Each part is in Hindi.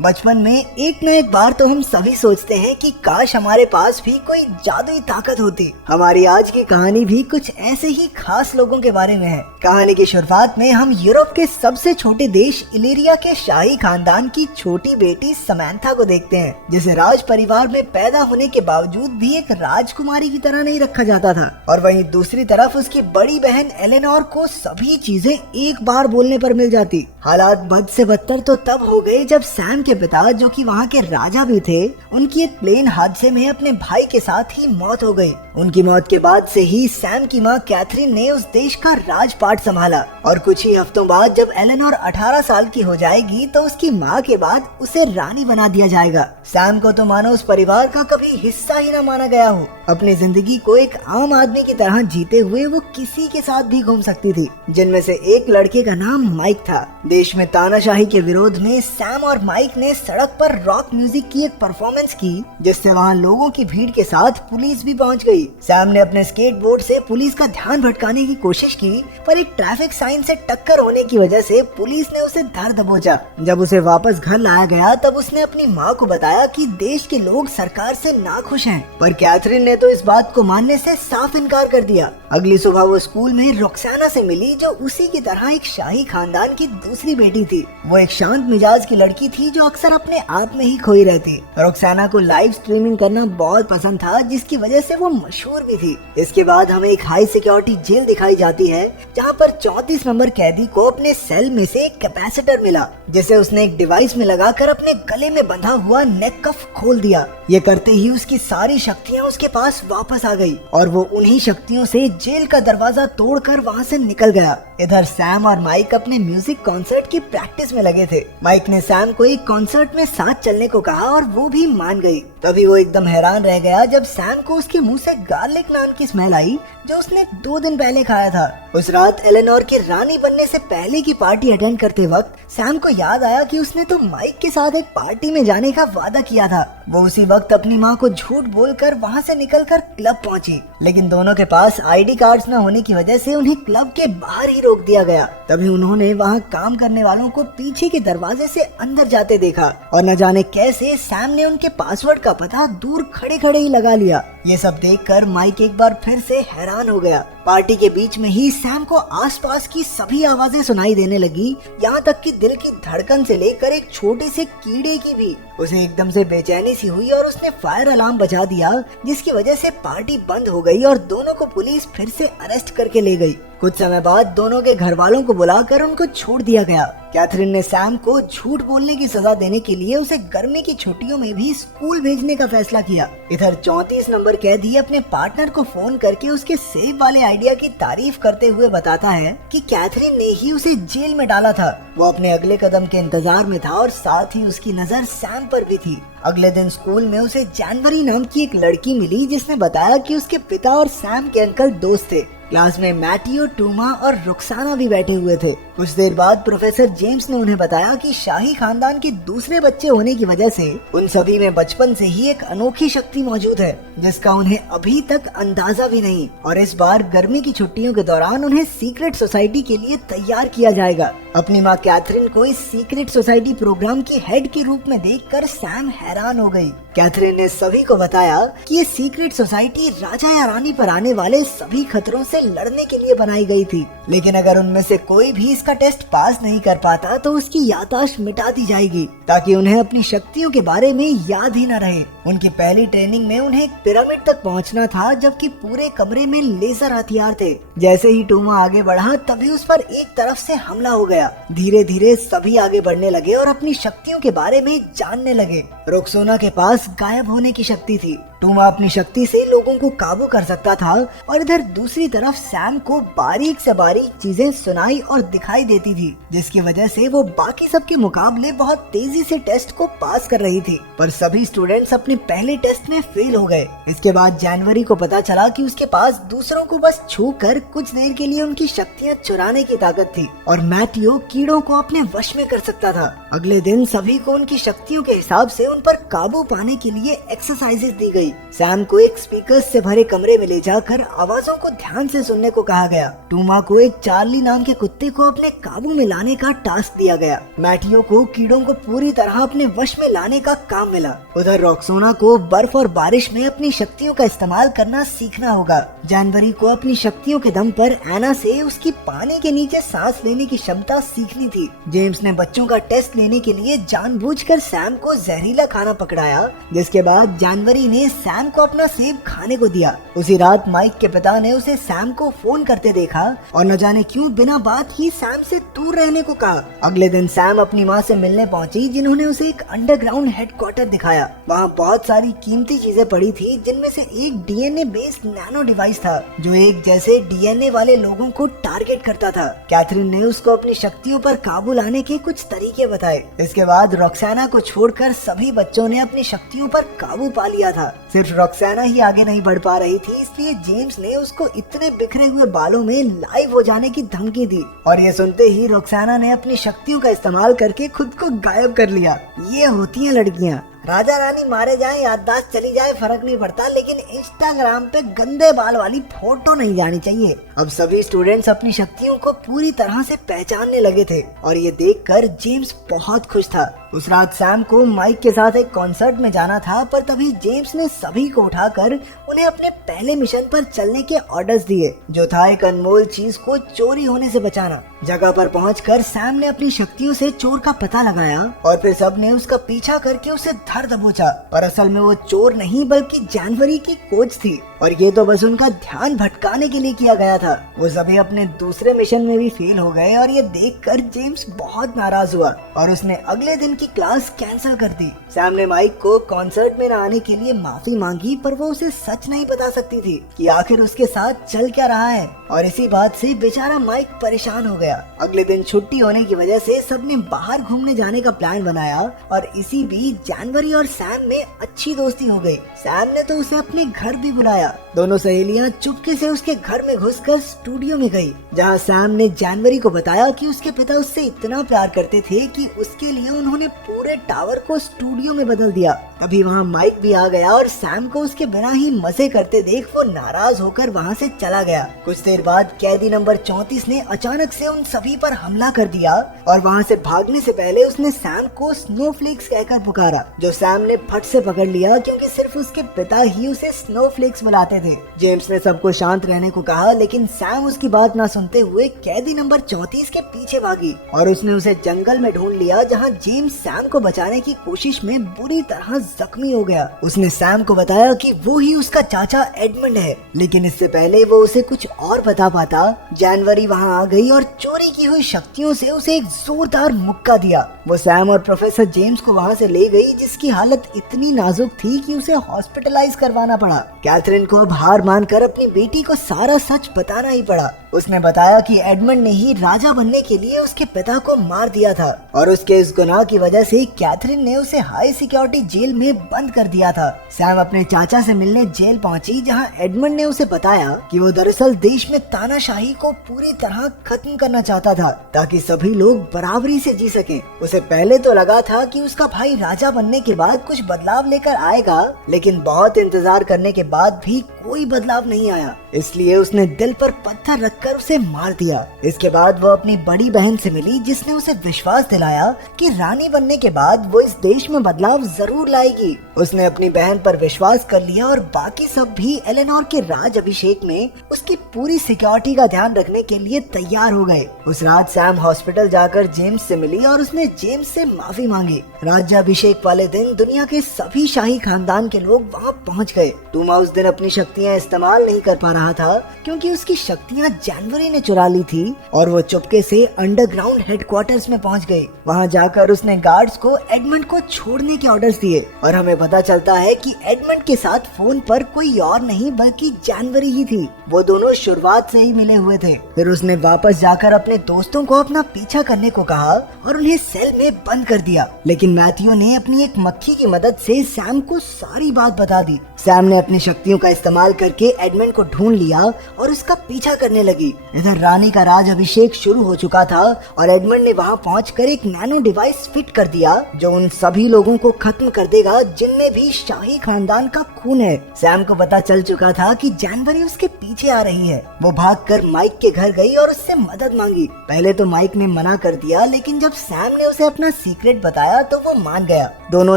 बचपन में एक न एक बार तो हम सभी सोचते हैं कि काश हमारे पास भी कोई जादुई ताकत होती। हमारी आज की कहानी भी कुछ ऐसे ही खास लोगों के बारे में है। कहानी की शुरुआत में हम यूरोप के सबसे छोटे देश इलीरिया के शाही खानदान की छोटी बेटी समैंथा को देखते हैं, जिसे राज परिवार में पैदा होने के बावजूद भी एक राजकुमारी की तरह नहीं रखा जाता था। और वहीं दूसरी तरफ उसकी बड़ी बहन एलेनोर को सभी चीजें एक बार बोलने पर मिल जाती। हालात बद से बदतर तो तब हो गए जब सैम के पिता, जो कि वहाँ के राजा भी थे, उनकी एक प्लेन हादसे में अपने भाई के साथ ही मौत हो गई। उनकी मौत के बाद से ही सैम की माँ कैथरीन ने उस देश का राजपाट संभाला। और कुछ ही हफ्तों बाद जब एलेनोर 18 साल की हो जाएगी तो उसकी माँ के बाद उसे रानी बना दिया जाएगा। सैम को तो मानो उस परिवार का कभी हिस्सा ही न माना गया हो। अपनी जिंदगी को एक आम आदमी की तरह जीते हुए वो किसी के साथ भी घूम सकती थी, जिनमें से एक लड़के का नाम माइक था। देश में तानाशाही के विरोध में सैम और माइक ने सड़क पर रॉक म्यूजिक की एक परफॉर्मेंस की, जिससे वहाँ लोगों की भीड़ के साथ पुलिस भी पहुँच गई। सैम ने अपने स्केटबोर्ड से पुलिस का ध्यान भटकाने की कोशिश की, पर एक ट्रैफिक साइन से टक्कर होने की वजह से पुलिस ने उसे धर दबोचा। जब उसे वापस घर लाया गया तब उसने अपनी माँ को बताया कि देश के लोग सरकार से नाखुश हैं, पर कैथरीन ने तो इस बात को मानने से साफ इनकार कर दिया। अगली सुबह वो स्कूल में रोक्साना से मिली, जो उसी की तरह एक शाही खानदान की दूसरी बेटी थी। वो एक शांत मिजाज की लड़की थी जो अक्सर अपने आप में ही खोई रहती। रोक्साना को लाइव स्ट्रीमिंग करना बहुत पसंद था, जिसकी वजह से वो मशहूर भी थी। इसके बाद हमें एक हाई सिक्योरिटी जेल दिखाई जाती है, जहाँ पर 34 नंबर कैदी को अपने सेल में से एक कैपेसिटर मिला, जिसे उसने एक डिवाइस में लगाकर अपने गले में बंधा हुआ नेक कफ खोल दिया। ये करते ही उसकी सारी शक्तियाँ उसके पास वापस आ गई और वो उन्हीं शक्तियों से जेल का दरवाजा तोड़कर वहाँ से निकल गया। इधर सैम और माइक अपने म्यूजिक कॉन्सर्ट की प्रैक्टिस में लगे थे। माइक ने सैम को एक कॉन्सर्ट में साथ चलने को कहा और वो भी मान गई। तभी वो एकदम हैरान रह गया जब सैम को उसके मुंह से गार्लिक नान की स्मेल आई, जो उसने 2 दिन पहले खाया था। उस रात एलेनोर की रानी बनने से पहले की पार्टी अटेंड करते वक्त सैम को याद आया कि उसने तो माइक के साथ एक पार्टी में जाने का वादा किया था। वो उसी वक्त अपनी माँ को झूठ बोलकर वहाँ से निकलकर क्लब पहुँची, लेकिन दोनों के पास आईडी कार्ड्स न होने की वजह से उन्हें क्लब के बाहर ही रोक दिया गया। तभी उन्होंने वहाँ काम करने वालों को पीछे के दरवाजे से अंदर जाते देखा और न जाने कैसे सैम ने उनके पासवर्ड का पता दूर खड़े खड़े ही लगा लिया। ये सब देखकर माइक एक बार फिर से हैरान हो गया। पार्टी के बीच में ही सैम को आसपास की सभी आवाजें सुनाई देने लगी, यहाँ तक कि दिल की धड़कन से लेकर एक छोटे से कीड़े की भी। उसे एकदम से बेचैनी सी हुई और उसने फायर अलार्म बजा दिया, जिसकी वजह से पार्टी बंद हो गई और दोनों को पुलिस फिर से अरेस्ट करके ले गई। कुछ समय बाद दोनों के घर वालों को बुलाकर उनको छोड़ दिया गया। कैथरीन ने सैम को झूठ बोलने की सजा देने के लिए उसे गर्मी की छुट्टियों में भी स्कूल भेजने का फैसला किया। इधर 34 नंबर कैदी अपने पार्टनर को फोन करके उसके सेव वाले आइडिया की तारीफ करते हुए बताता है कि कैथरीन ने ही उसे जेल में डाला था। वो अपने अगले कदम के इंतजार में था और साथ ही उसकी नजर सैम पर भी थी। अगले दिन स्कूल में उसे जानवरी नाम की एक लड़की मिली, जिसने बताया कि उसके पिता और सैम के अंकल दोस्त थे। क्लास में मैटियो, टूमा और रुक्साना भी बैठे हुए थे। कुछ देर बाद प्रोफेसर जेम्स ने उन्हें बताया कि शाही खानदान के दूसरे बच्चे होने की वजह से उन सभी में बचपन से ही एक अनोखी शक्ति मौजूद है, जिसका उन्हें अभी तक अंदाजा भी नहीं। और इस बार गर्मी की छुट्टियों के दौरान उन्हें सीक्रेट सोसाइटी के लिए तैयार किया जाएगा। अपनी माँ कैथरीन को इस सीक्रेट सोसाइटी प्रोग्राम की हेड के रूप में देखकर सैम हैरान हो गई। कैथरीन ने सभी को बताया कि ये सीक्रेट सोसाइटी राजा या रानी पर आने वाले सभी खतरों से लड़ने के लिए बनाई गई थी, लेकिन अगर उनमें से कोई भी इसका टेस्ट पास नहीं कर पाता तो उसकी याददाश्त मिटा दी जाएगी, ताकि उन्हें अपनी शक्तियों के बारे में याद ही न रहे। उनकी पहली ट्रेनिंग में उन्हें एक पिरामिड तक पहुंचना था, जबकि पूरे कमरे में लेजर हथियार थे। जैसे ही टूमा आगे बढ़ा तभी उस पर एक तरफ से हमला हो गया। धीरे धीरे सभी आगे बढ़ने लगे और अपनी शक्तियों के बारे में जानने लगे। रोक्सोना के पास गायब होने की शक्ति थी। टूमा अपनी शक्ति से लोगों को काबू कर सकता था और इधर दूसरी तरफ सैम को बारीक से बारीक चीजें सुनाई और दिखाई देती थी, जिसकी वजह से वो बाकी सबके मुकाबले बहुत तेजी से टेस्ट को पास कर रही थी। पर सभी स्टूडेंट्स अपने पहले टेस्ट में फेल हो गए। इसके बाद जनवरी को पता चला कि उसके पास दूसरों को बस छू कर कुछ देर के लिए उनकी शक्तियाँ चुराने की ताकत थी और मैथियो कीड़ों को अपने वश में कर सकता था। अगले दिन सभी को उनकी शक्तियों के हिसाब से उन पर काबू पाने के लिए एक्सरसाइजेस दी गई। गई। सैम को एक स्पीकर से भरे कमरे में ले जाकर आवाजों को ध्यान से सुनने को कहा गया। टूमा को एक चार्ली नाम के कुत्ते को अपने काबू में लाने का टास्क दिया गया। मैटियो को कीड़ों को पूरी तरह अपने वश में लाने का काम मिला। उधर रॉक्सोना को बर्फ और बारिश में अपनी शक्तियों का इस्तेमाल करना सीखना होगा। जनवरी को अपनी शक्तियों के दम पर एना से उसकी पानी के नीचे सांस लेने की क्षमता सीखनी थी। जेम्स ने बच्चों का टेस्ट लेने के लिए जानबूझकर सैम को जहरीला खाना पकड़ाया, जिसके बाद जनवरी ने सैम को अपना सेब खाने को दिया। उसी रात माइक के पिता ने उसे सैम को फोन करते देखा और न जाने क्यों बिना बात ही सैम से दूर रहने को कहा। अगले दिन सैम अपनी माँ से मिलने पहुंची, जिन्होंने उसे एक अंडरग्राउंड हेडक्वार्टर दिखाया। वहाँ बहुत सारी कीमती चीजें पड़ी थी, जिनमें से एक डीएनए बेस्ड नैनो डिवाइस था जो एक जैसे डीएनए वाले लोगों को टारगेट करता था। कैथरीन ने उसको अपनी शक्तियों पर काबू लाने के कुछ तरीके बताए। इसके बाद रॉक्साना को छोड़कर सभी बच्चों ने अपनी शक्तियों पर काबू पा लिया था। सिर्फ रॉक्साना ही आगे नहीं बढ़ पा रही थी, इसलिए जेम्स ने उसको इतने बिखरे हुए बालों में लाइव हो जाने की धमकी दी और ये सुनते ही रॉक्साना ने अपनी शक्तियों का इस्तेमाल करके खुद को गायब कर लिया। ये होती हैं लड़कियाँ। राजा रानी मारे जाए, याददाश्त चली जाए, फर्क नहीं पड़ता, लेकिन इंस्टाग्राम पे गंदे बाल वाली फोटो नहीं जानी चाहिए। अब सभी स्टूडेंट्स अपनी शक्तियों को पूरी तरह से पहचानने लगे थे और ये देखकर जेम्स बहुत खुश था। उस रात सैम को माइक के साथ एक कॉन्सर्ट में जाना था, पर तभी जेम्स ने सभी को उठाकर उन्हें अपने पहले मिशन पर चलने के ऑर्डर्स दिए, जो था एक अनमोल चीज को चोरी होने से बचाना। जगह पर पहुंचकर सैम ने अपनी शक्तियों से चोर का पता लगाया और फिर सबने उसका पीछा करके उसे धर दबोचा, पर असल में वो चोर नहीं बल्कि जनवरी की कोच थी और ये तो बस उनका ध्यान भटकाने के लिए किया गया था। वो सभी अपने दूसरे मिशन में भी फेल हो गए और ये देखकर जेम्स बहुत नाराज हुआ और उसने अगले दिन की क्लास कैंसिल कर दी। सैम ने माइक को कॉन्सर्ट में न आने के लिए माफी मांगी, पर वो उसे सच नहीं बता सकती थी कि आखिर उसके साथ चल क्या रहा है और इसी बात से बेचारा माइक परेशान हो गया। अगले दिन छुट्टी होने की वजह से सबने बाहर घूमने जाने का प्लान बनाया और इसी बीच जनवरी और सैम में अच्छी दोस्ती हो गई। सैम ने तो उसे अपने घर भी बुलाया। दोनों सहेलियां चुपके से उसके घर में घुसकर स्टूडियो में गई, जहां सैम ने जनवरी को बताया कि उसके पिता उससे इतना प्यार करते थे कि उसके लिए उन्होंने पूरे टावर को स्टूडियो में बदल दिया। तभी वहां माइक भी आ गया और सैम को उसके बिना ही मजे करते देख वो नाराज होकर वहां से चला गया। कुछ देर बाद कैदी नंबर 34 ने अचानक से उन सभी पर हमला कर दिया और वहां से भागने से पहले उसने सैम को स्नोफ्लेक्स कहकर पुकारा, जो सैम ने फट से पकड़ लिया क्योंकि सिर्फ उसके पिता ही उसे स्नोफ्लेक्स बुलाते थे। जेम्स ने सबको शांत रहने को कहा, लेकिन सैम उसकी बात ना सुनते हुए कैदी नंबर 34 के पीछे भागी और उसने उसे जंगल में ढूंढ लिया, जहां जेम्स सैम को बचाने की कोशिश में बुरी तरह जख्मी हो गया। उसने सैम को बताया कि वो ही उसका चाचा एडमंड है, लेकिन इससे पहले वो उसे कुछ और बता पाता, जनवरी वहां आ गई और चोरी की हुई शक्तियों से उसे एक जोरदार मुक्का दिया। वो सैम और प्रोफेसर जेम्स को वहां से ले गई, जिसकी हालत इतनी नाजुक थी कि उसे हॉस्पिटलाइज करवाना पड़ा। कैथरीन को अब हार मानकर अपनी बेटी को सारा सच बताना ही पड़ा। उसने बताया कि एडमंड ने ही राजा बनने के लिए उसके पिता को मार दिया था और उसके इस गुनाह की वजह से कैथरीन ने उसे हाई सिक्योरिटी जेल में बंद कर दिया था। सैम अपने चाचा से मिलने जेल पहुंची, जहां एडमंड ने उसे बताया कि वो दरअसल देश में तानाशाही को पूरी तरह खत्म करना चाहता था, ताकि सभी लोग बराबरी से जी सकें। उसे पहले तो लगा था कि उसका भाई राजा बनने के बाद कुछ बदलाव लेकर आएगा, लेकिन बहुत इंतजार करने के बाद भी कोई बदलाव नहीं आया, इसलिए उसने दिल पर पत्थर रखकर उसे मार दिया। इसके बाद वो अपनी बड़ी बहन से मिली, जिसने उसे विश्वास दिलाया कि रानी बनने के बाद वो इस देश में बदलाव जरूर लाएगी। उसने अपनी बहन पर विश्वास कर लिया और बाकी सब भी एलेनोर के राज अभिषेक में उसकी पूरी सिक्योरिटी का ध्यान रखने के लिए तैयार हो गए। उस रात सैम हॉस्पिटल जाकर जेम्स से मिली और उसने जेम्स से माफी मांगी। राज्याभिषेक वाले दिन दुनिया के सभी शाही खानदान के लोग वहाँ पहुँच गए। टूमा उस दिन अपनी शक्तियाँ इस्तेमाल नहीं कर पा रहा था क्योंकि उसकी शक्तियाँ जनवरी ने चुरा ली थी और वो चुपके से अंडरग्राउंड हेडक्वार्टर्स में पहुँच गई। वहाँ जाकर उसने गार्ड्स को एडमंड को छोड़ने के ऑर्डर्स दिए और हमें पता चलता है कि एडमंड के साथ फोन पर कोई और नहीं बल्कि जनवरी ही थी। वो दोनों शुरुआत से ही मिले हुए थे। फिर उसने वापस जाकर अपने दोस्तों को अपना पीछा करने को कहा और उन्हें सेल में बंद कर दिया। लेकिन मैथ्यू ने अपनी एक मक्खी की मदद से सैम को सारी बात बता दी। सैम ने अपनी शक्तियों का इस्तेमाल करके एडमंड को ढूंढ लिया और उसका पीछा करने लगी। इधर रानी का राज अभिषेक शुरू हो चुका था और एडमंड ने वहां पहुंचकर एक नैनो डिवाइस फिट कर दिया जो उन सभी लोगों को खत्म कर देगा जिनमें भी शाही खानदान का खून है। सैम को पता चल चुका था कि जानवरी उसके पीछे आ रही है। वो भागकर माइक के घर गई और उससे मदद मांगी। पहले तो माइक ने मना कर दिया, लेकिन जब सैम ने उसे अपना सीक्रेट बताया तो वो मान गया। दोनों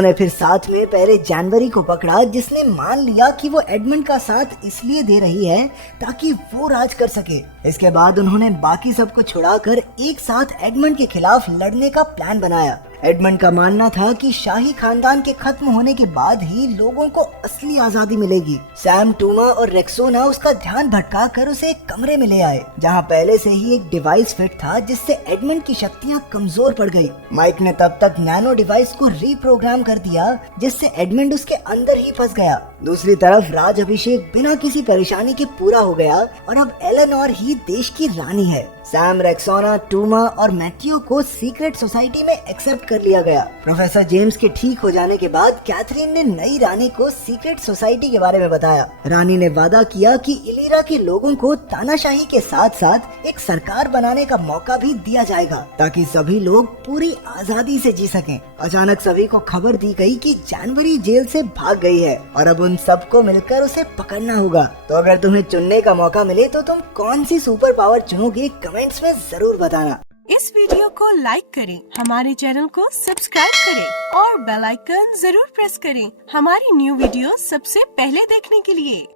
ने फिर साथ में पहले जानवरी को पकड़ा, जिसने मान लिया कि वो एडमंड का साथ इसलिए दे रही है ताकि वो राज कर सके। इसके बाद उन्होंने बाकी सबको छुड़ाकर एक साथ एडमंड के खिलाफ लड़ने का प्लान बनाया। एडमंड का मानना था कि शाही खानदान के खत्म होने के बाद ही लोगों को असली आजादी मिलेगी। सैम, टूमा और रेक्सोना उसका ध्यान भटका कर उसे एक कमरे में ले आए जहां पहले से ही एक डिवाइस फिट था जिससे एडमंड की शक्तियां कमजोर पड़ गई। माइक ने तब तक नैनो डिवाइस को रीप्रोग्राम कर दिया जिससे एडमंड उसके अंदर ही फंस गया। दूसरी तरफ राज अभिषेक बिना किसी परेशानी के पूरा हो गया और अब एलेनोर ही देश की रानी है। सैम, रेक्सोना, टूमा और मैथ्यू को सीक्रेट सोसाइटी में एक्सेप्ट कर लिया गया। प्रोफेसर जेम्स के ठीक हो जाने के बाद कैथरीन ने नई रानी को सीक्रेट सोसाइटी के बारे में बताया। रानी ने वादा किया कि इलीरा के लोगों को तानाशाही के साथ साथ एक सरकार बनाने का मौका भी दिया जाएगा ताकि सभी लोग पूरी आजादी से जी सकें। अचानक सभी को खबर दी गई कि जानवरी जेल से भाग गई है और अब उन सबको मिलकर उसे पकड़ना होगा। तो अगर तुम्हें चुनने का मौका मिले तो तुम कौन सी सुपर पावर चुनोगे? कमेंट्स में जरूर बताना। इस वीडियो को लाइक करें, हमारे चैनल को सब्सक्राइब करें और बेल आइकन जरूर प्रेस करें हमारी न्यू वीडियो सबसे पहले देखने के लिए।